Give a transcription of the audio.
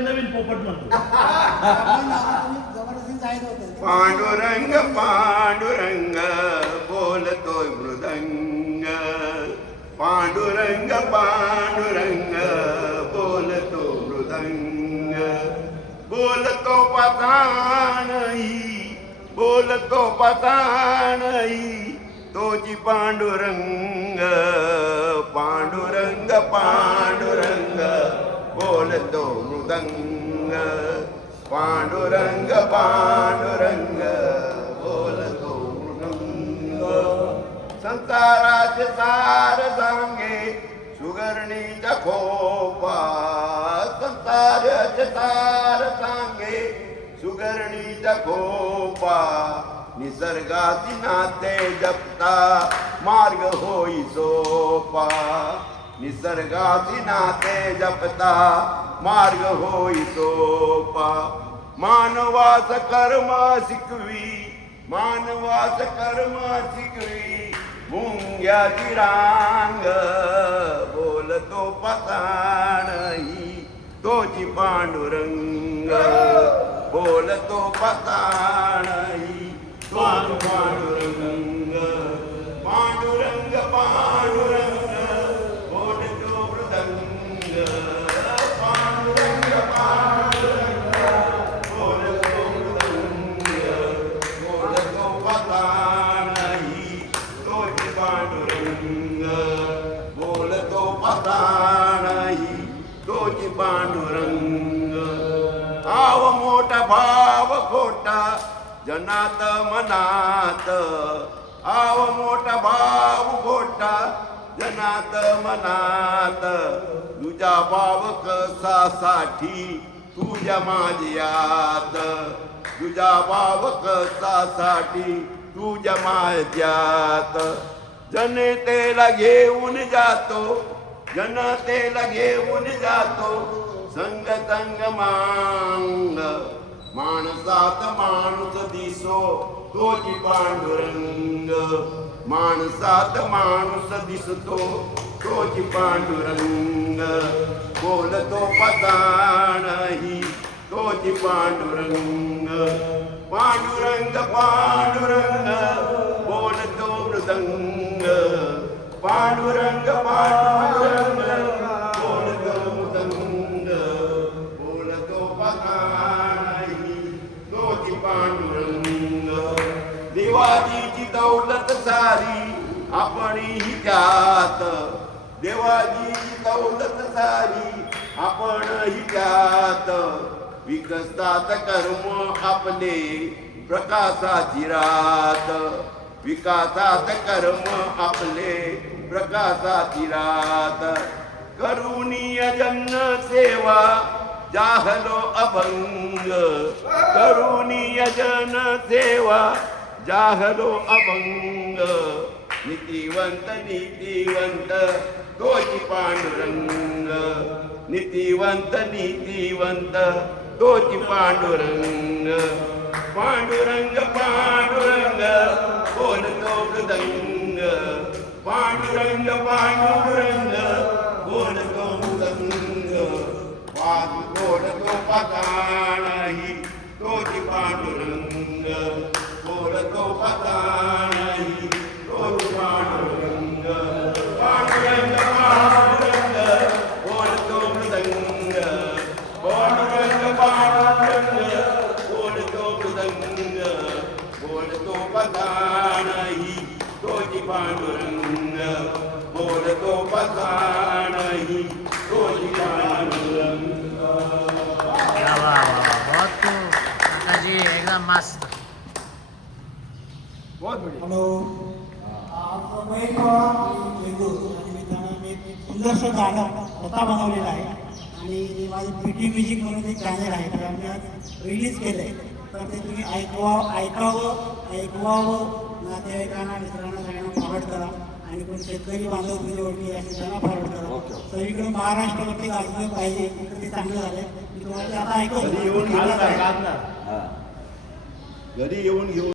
नवीन पोपट म्हणतो. पांडुरंग पांडुरंग बोलतोय मृदंग. पांडुरंग पांडुरंग बोलतो मृदंग. बोलतो पताणही बोलतो पताणही तोची पांडुरंग. पांडुरंग पांडुरंग बोलतो मृदंग. पांडुरंग पांडुरंग बोलतो मृदंग. संसाराचे सार सांगे सुगरणीचा खोपा. संसाराचे सार सांगे सुगरणीचा खोपा. निसर्गाची नाते जपता मार्ग होई सोपा. निसर्गाची नाते जपता मार्ग होई सोपा. मानवाच कर्म शिकवी मानवाच कर्म शिकवी मुंग्याची रांग. बोलतो पताणही तोची पांडुरंग. बोलतो पताणही तोची पांडुरंग. पांडुरंग पांडुरंग बोलतो मृदंग. पांडुरंग पांडुरंग बोलतो मृदंग. बोलतो पताणही तोची पांडुरंग. बोलतो पताणही तोची पांडुरंग. आव मोठा भाव खोटा जनात मनात. आव मोठा भाव खोटा जनात मनात. तुझा भाव कसासाठी तुझ्या माझ्यात. तुझा भाव कसासाठी तुझ्या माझ्यात. जनतेला घेऊन जातो जनतेला घेऊन जातो संग संग मांग. माणसात माणूस दिसो तोची पांडुरंग. माणसात माणूस दिसतो तोची पांडुरंग. बोलतो पताणही तोची पांडुरंग. पांडुरंग पांडुरंग बोलतो मृदंग. पांडुरंग पांडुरंग बोलतो मृदंग. बोलतो पताणही तोची पांडुरंग. देवाजीची दौलत सारी आपणही त्यात. देवाजीची दौलत सारी आपणही त्यात. विकसतात कर्म आपले प्रकाशाची रात. विकासात कर्म आपले प्रकाशाची रात. करुणीय जन सेवा जाहलो अभंग. करुणीय जन सेवा जाहलो अभंग. नीतिवंत नीतिवंत तोची पांडुरंग. नीतिवंत नीतिवंत तोची पांडुरंग. पांडुरंग पांडुरंग बोलतो मृदंग. पांडुरंग पांडुरंग बोलतो मृदंग. बोलतो पताणही तोची पांडुरंग. बोलतो पताणही तोची पांडुरंग. पांडुरंग पांडुरंग बोलतो मृदंग. पांडुरंग पांडुरंग बोलतो मृदंग. बोलतो पताणही तोची पांडुरंग. बोलतो पताणही तोची पांडुरंग. बहुत काकाजी एकदम मस्त. हॅलो महेश बाबा वेगूर आणि मित्रांनो मी सुंदरसं गाणं स्वतः बनवलेलं आहे आणि ते माझं पीटी म्युझिक म्हणून एक चॅनल आहे ते आम्ही आज रिलीज केलं आहे. तर ते तुम्ही ऐकवावं नातेवाईकांना मित्रांना सगळ्यांना फॉरवर्ड करा आणि कोण शेतकरी बांधव तुझे ओळखी असेल त्यांना फॉरवर्ड करा. सगळीकडे महाराष्ट्रावरती गाजलं पाहिजे. इकडे ते चांगलं झालंय. मी तुम्हाला ते आता ऐकवलं घरी येऊन घेऊन